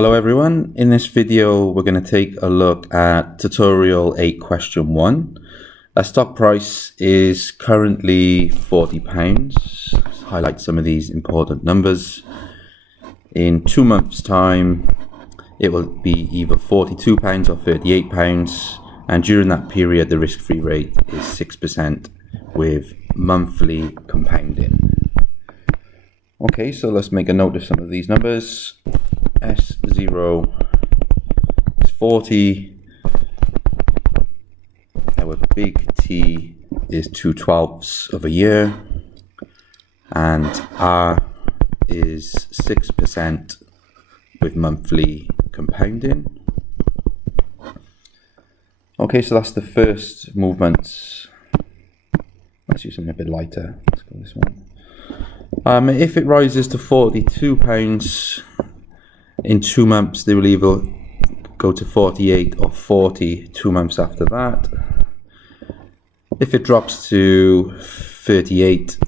Hello everyone, in this video we're going to take a look at tutorial 8 question 1. Our stock price is currently £40. Let's highlight some of these important numbers. In 2 months time it will be either £42 or £38, and during that period the risk-free rate is 6% with monthly compounding. Okay, so let's make a note of some of these numbers. S0 is 40, our big T is 2/12 of a year, and R is 6% with monthly compounding. Okay, so that's the first movement. Let's use something a bit lighter. Let's go this one. If it rises to £42, in 2 months they will either go to 48 or 40 2 months after that. If it drops to 38,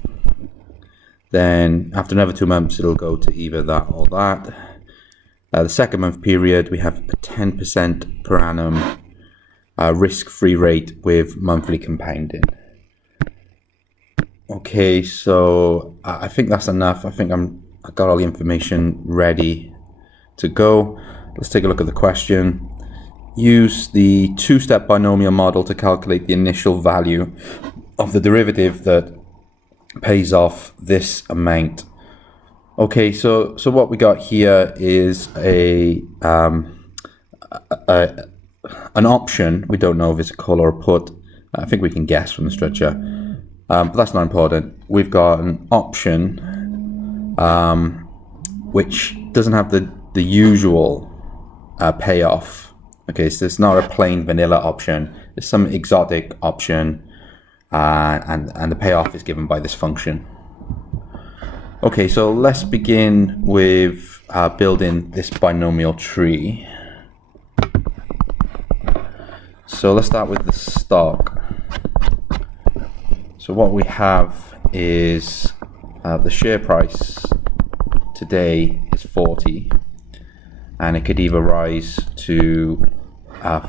then after another 2 months it'll go to either that or that. The second month period we have a 10% per annum risk-free rate with monthly compounding. Okay, so I think that's enough. I think I got all the information ready to go. Let's take a look at the question. Use the two-step binomial model to calculate the initial value of the derivative that pays off this amount. Okay, so what we got here is an option. We don't know if it's a call or a put. I think we can guess from the structure. But that's not important. We've got an option which doesn't have the usual payoff. Okay, so it's not a plain vanilla option. It's some exotic option, and the payoff is given by this function. Okay, so let's begin with building this binomial tree. So let's start with the stock. So what we have is the share price today is 40, and it could either rise to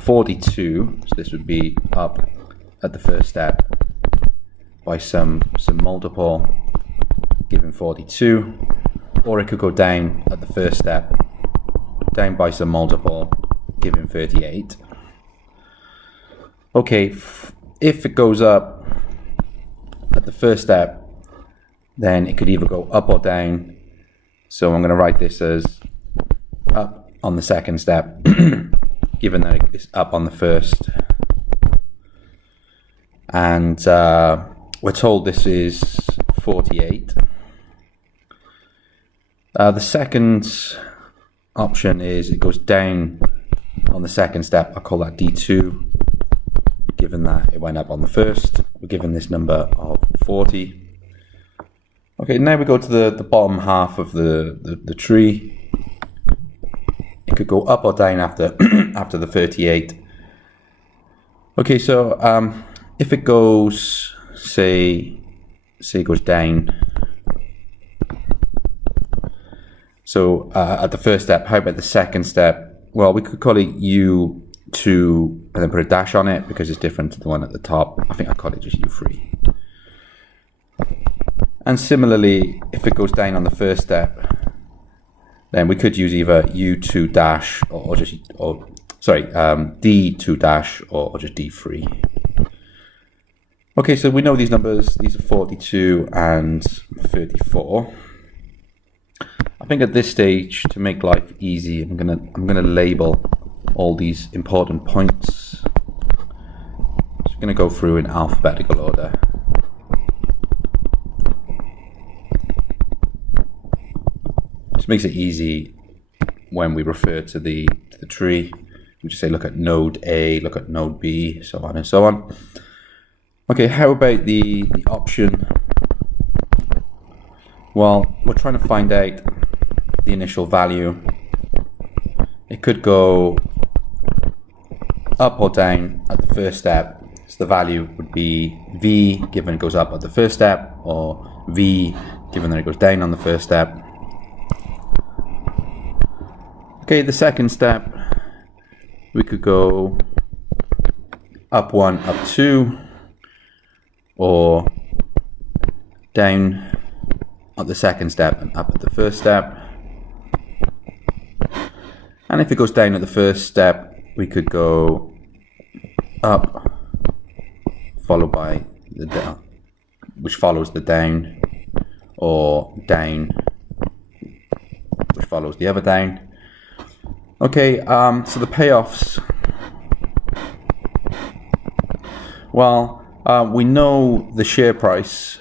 42, so this would be up at the first step by some multiple given 42, or it could go down at the first step down by some multiple given 38. Okay, if it goes up at the first step, then it could either go up or down. So I'm going to write this as up on the second step, given that it's up on the first. And we're told this is 48. The second option is it goes down on the second step. I'll call that D2. Given that it went up on the first, we're given this number of 40. Okay, now we go to the bottom half of the tree. It could go up or down after after the 38. Okay, so if it goes, say it goes down. So at the first step, how about the second step? Well, we could call it U2 and then put a dash on it because it's different to the one at the top. I think I call it just U3. And similarly, if it goes down on the first step, then we could use either U2 dash or just D2 dash or just D3. Okay, so we know these numbers. These are 42 and 34. I think at this stage, to make life easy, I'm gonna label all these important points. So I'm going to go through in alphabetical order. This makes it easy when we refer to the tree. We just say look at node A, look at node B, so on and so on. Okay, how about the option? Well, we're trying to find out the initial value. It could go up or down at the first step. So the value would be V given it goes up at the first step, or V given that it goes down on the first step. Okay, the second step, we could go up 1, up 2, or down at the second step and up at the first step. And if it goes down at the first step, we could go up, followed by the down, which follows the down, or down, which follows the other down. Okay, so the payoffs. Well, we know the share price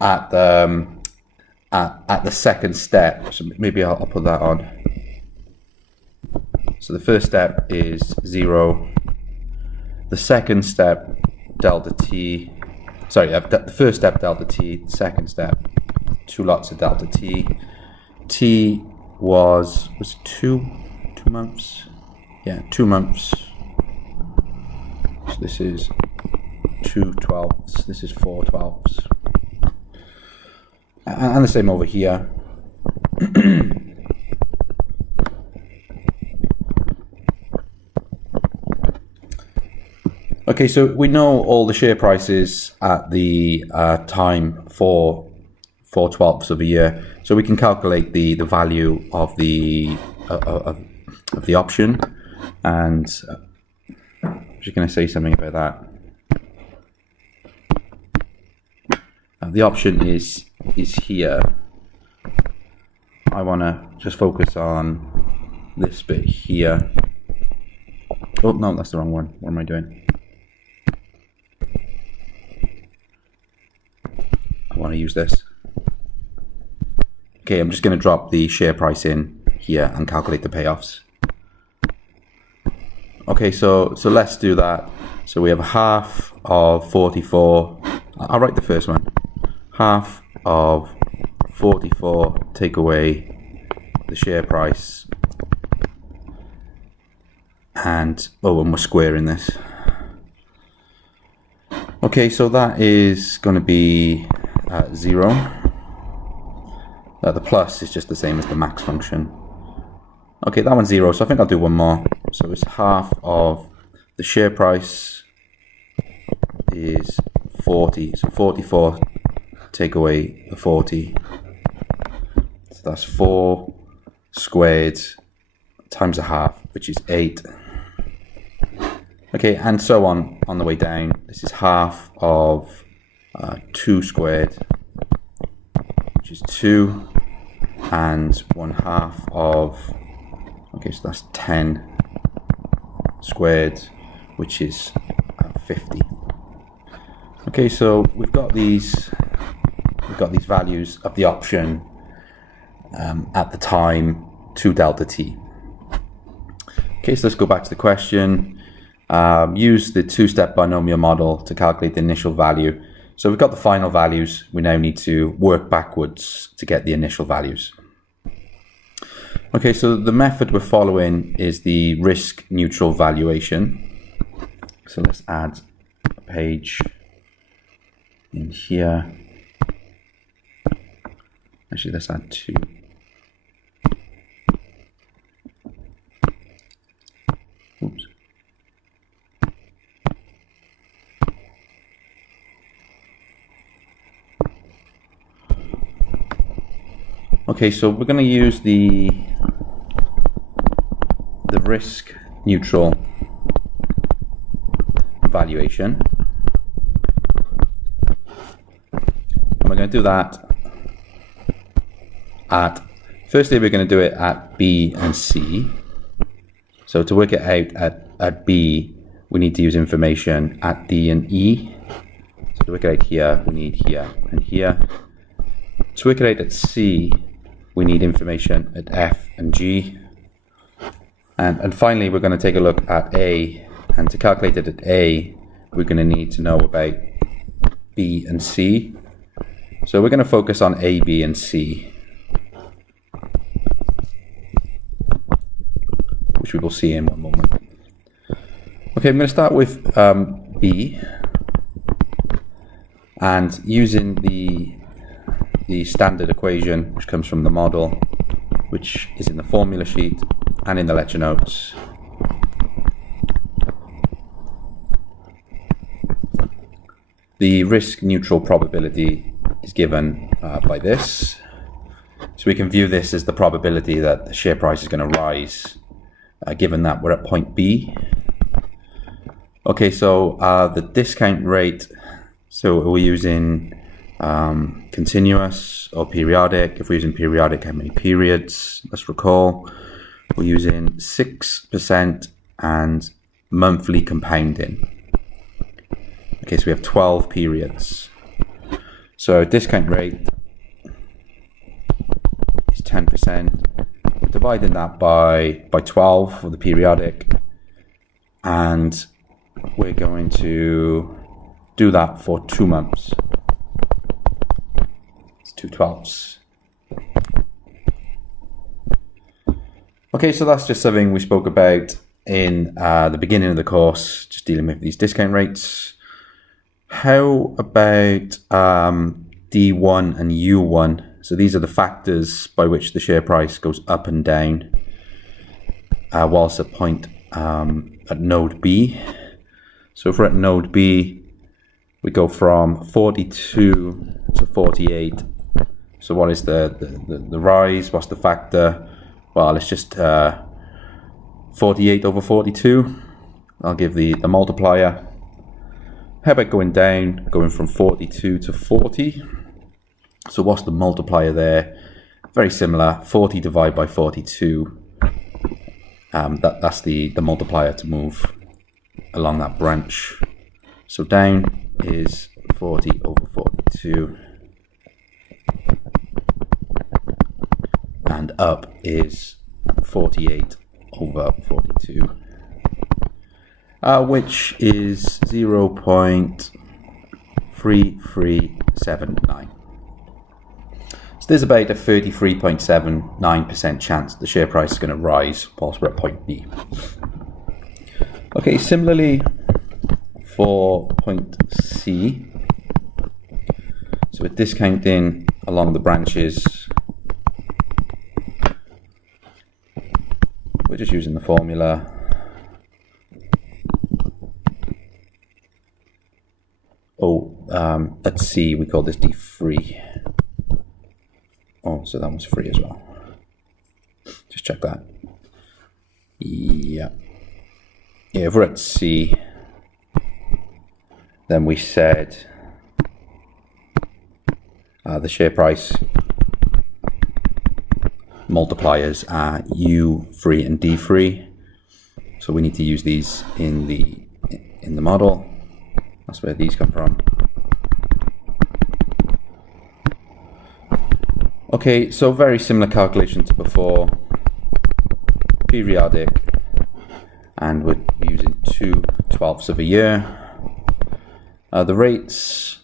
at the second step, so maybe I'll put that on. So the first step is 0. The second step, delta t. Sorry, the first step, delta t. The second step, 2 lots of delta t. T was 2 months? Yeah, 2 months. So this is 2 twelfths. This is 4 twelfths. And the same over here. Okay, so we know all the share prices at the time for 4 twelfths of a year, so we can calculate the value of the option. And I'm just going to say something about that. The option is here. I want to just focus on this bit here. Oh no, that's the wrong one. What am I doing? I want to use this. Okay, I'm just going to drop the share price in here and calculate the payoffs. Okay, so let's do that. So we have half of 44. I'll write the first one. Half of 44, take away the share price. And we're squaring this. Okay, so that is going to be 0. The plus is just the same as the max function. Okay, that one's 0, so I think I'll do one more. So it's half of the share price is 40. So 44, take away the 40. So that's 4 squared times a half, which is 8. Okay, and so on the way down. This is half of 2 squared, which is 2, and 1/2 of, okay, so that's 10 squared, which is 50. Okay, so we've got these values of the option at the time to delta t. Okay, so let's go back to the question. Use the two-step binomial model to calculate the initial value. So we've got the final values. We now need to work backwards to get the initial values. Okay, so the method we're following is the risk-neutral valuation. So let's add a page in here. Actually, let's add 2. Oops. Okay, so we're going to use the risk neutral valuation. And we're going to do that firstly we're going to do it at B and C. So to work it out at B, we need to use information at D and E. So to work it out here, we need here and here. To work it out at C, we need information at F and G. And finally, we're going to take a look at A. And to calculate it at A, we're going to need to know about B and C. So we're going to focus on A, B, and C, which we will see in one moment. Okay, I'm going to start with B. And using the standard equation, which comes from the model, which is in the formula sheet and in the lecture notes. The risk neutral probability is given by this. So we can view this as the probability that the share price is going to rise, given that we're at point B. Okay, so the discount rate, so are we using continuous or periodic? If we're using periodic, how many periods? Let's recall we're using 6% and monthly compounding. Okay, so we have 12 periods. So discount rate is 10%. We're dividing that by 12 for the periodic, and we're going to do that for 2 months. It's 2 12s. Okay, so that's just something we spoke about in the beginning of the course, just dealing with these discount rates. How about D1 and U1? So these are the factors by which the share price goes up and down whilst at point at node B. So if we're at node B, we go from 42 to 48. So what is the rise? What's the factor? Well, it's just 48 over 42. I'll give the multiplier. How about going down, going from 42 to 40? So what's the multiplier there? Very similar, 40 divided by 42. That's the multiplier to move along that branch. So down is 40 over 42. And up is 48 over 42. Which is 0.3379. So there's about a 33.79% chance the share price is going to rise whilst we're at point B. Okay, similarly for point C, so we're discounting along the branches. We're just using the formula. At C, we call this D3. Oh, so that one's free as well. Just check that. Yeah. Yeah, if we're at C, then we said the share price multipliers are U3 and D3. So we need to use these in the model. That's where these come from. Okay, so very similar calculation to before. Periodic, and we're using 2 12ths of a year. The rates,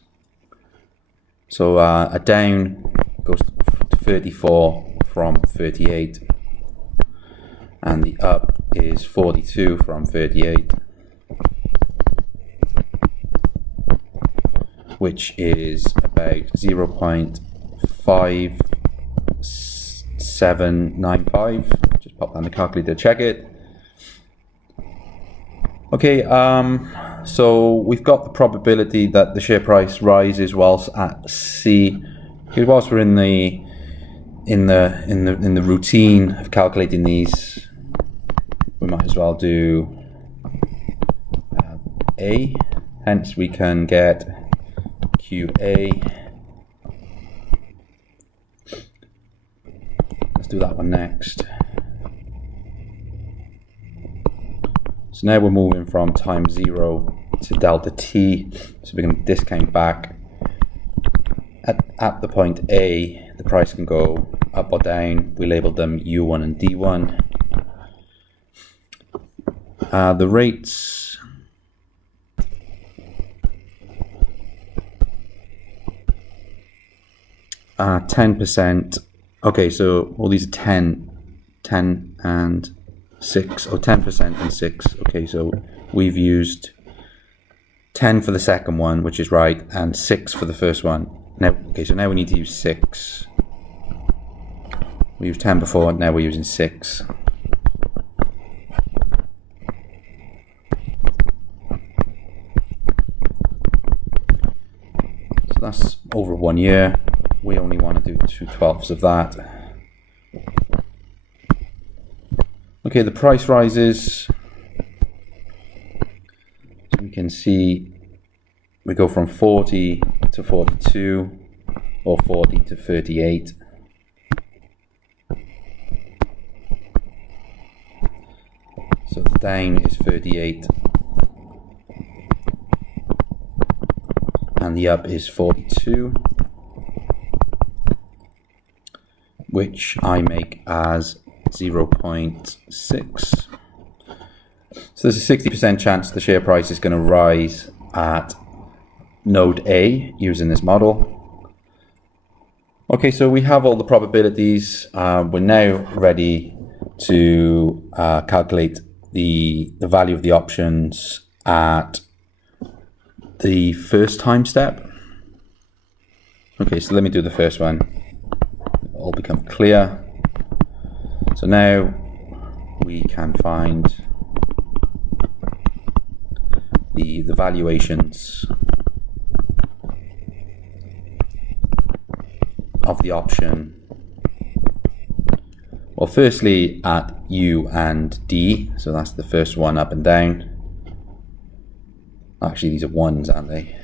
so a down goes to 34 from 38, and the up is 42 from 38. Which is about 0.5795. Just pop that in the calculator to check it. Okay, so we've got the probability that the share price rises whilst at C. Because whilst we're in the routine of calculating these, we might as well do A. Hence, we can get QA. Let's do that one next. So now we're moving from time 0 to delta t. So we're going to discount back. At the point A, the price can go up or down. We labeled them U1 and D1. The rates. 10%. Okay, so all these are 10 and 6. Oh, 10% and 6. Okay, so we've used 10 for the second one, which is right, and 6 for the first one. Now, okay, so now we need to use 6. We used 10 before, now we're using 6. So that's over 1 year. We only want to do 2/12 of that. Okay, the price rises. So we can see we go from 40 to 42 or 40 to 38. So the down is 38 and the up is 42, which I make as 0.6. So there's a 60% chance the share price is going to rise at node A using this model. Okay, so we have all the probabilities. We're now ready to calculate the value of the options at the first time step. Okay, so let me do the first one. It'll all become clear. So now we can find the valuations of the option. Well, firstly at U and D, so that's the first one up and down. Actually, these are ones, aren't they?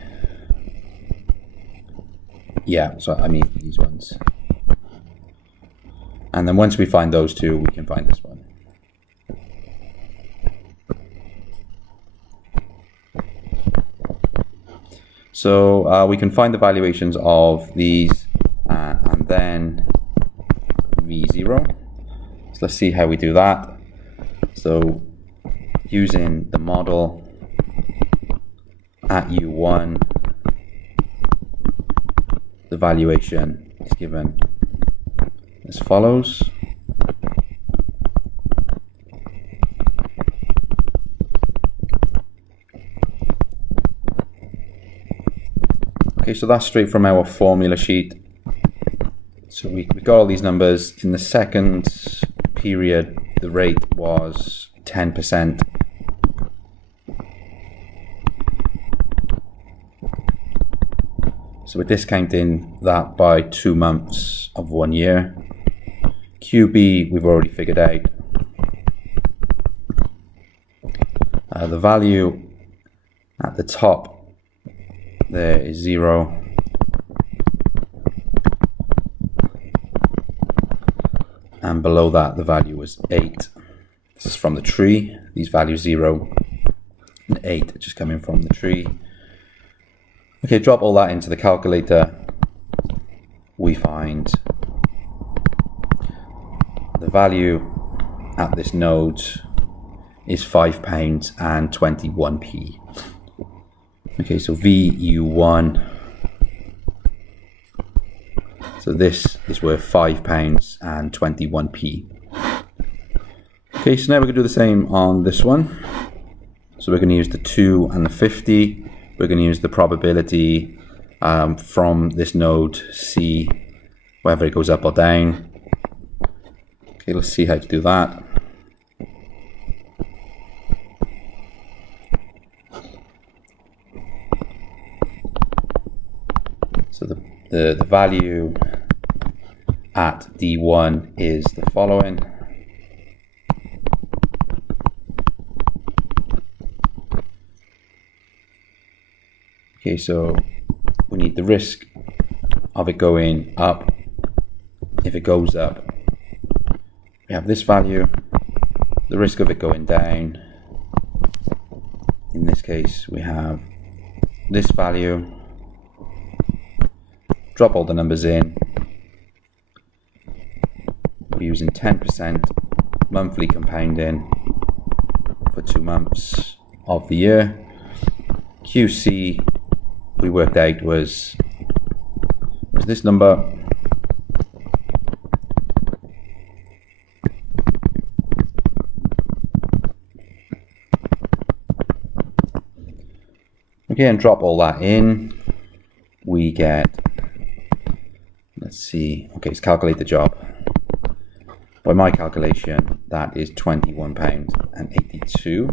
Yeah, so I mean these ones. And then once we find those two, we can find this one. So we can find the valuations of these and then V0. So let's see how we do that. So using the model at U1, the valuation is given as follows. Okay, so that's straight from our formula sheet. So we got all these numbers. In the second period, the rate was 10%. So we're discounting that by 2 months of 1 year. QB we've already figured out. The value at the top there is 0. And below that the value was 8. This is from the tree. These values 0 and 8 are just coming from the tree. Okay, drop all that into the calculator. We find the value at this node is £5 and 21p. Okay, so VU1. So this is worth £5 and 21p. Okay, so now we're going to do the same on this one. So we're going to use the 2 and the 50. We're going to use the probability from this node C, whether it goes up or down. Okay, let's see how to do that. So the value at D1 is the following. Okay, so we need the risk of it going up. If it goes up, we have this value. The risk of it going down, in this case, we have this value. Drop all the numbers in. We're using 10% monthly compounding for 2 months of the year. QC we worked out was this number. Again, drop all that in. We get, let's see, okay, let's calculate the job. my calculation, that is £21.82.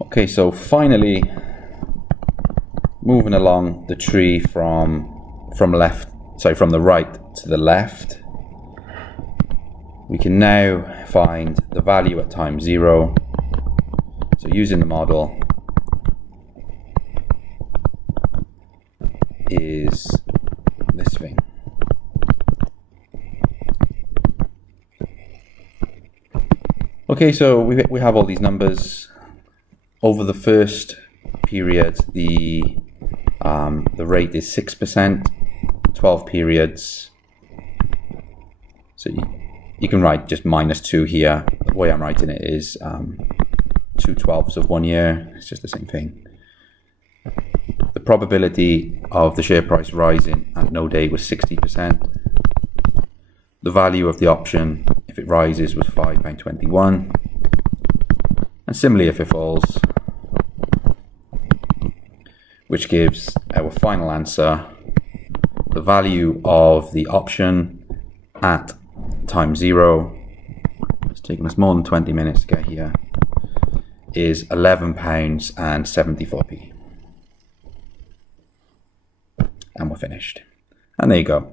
Okay, so finally, moving along the tree from the right to the left, we can now find the value at time 0. So using the model is this thing. Okay, so we have all these numbers. Over the first period, the rate is 6%, 12 periods. So you can write just -2 here. The way I'm writing it is 2/12 of 1 year. It's just the same thing. The probability of the share price rising at no date was 60%. The value of the option, if it rises, was £5.21. And similarly if it falls, which gives our final answer. The value of the option at time 0, it's taken us more than 20 minutes to get here, is £11.74. And we're finished. And there you go.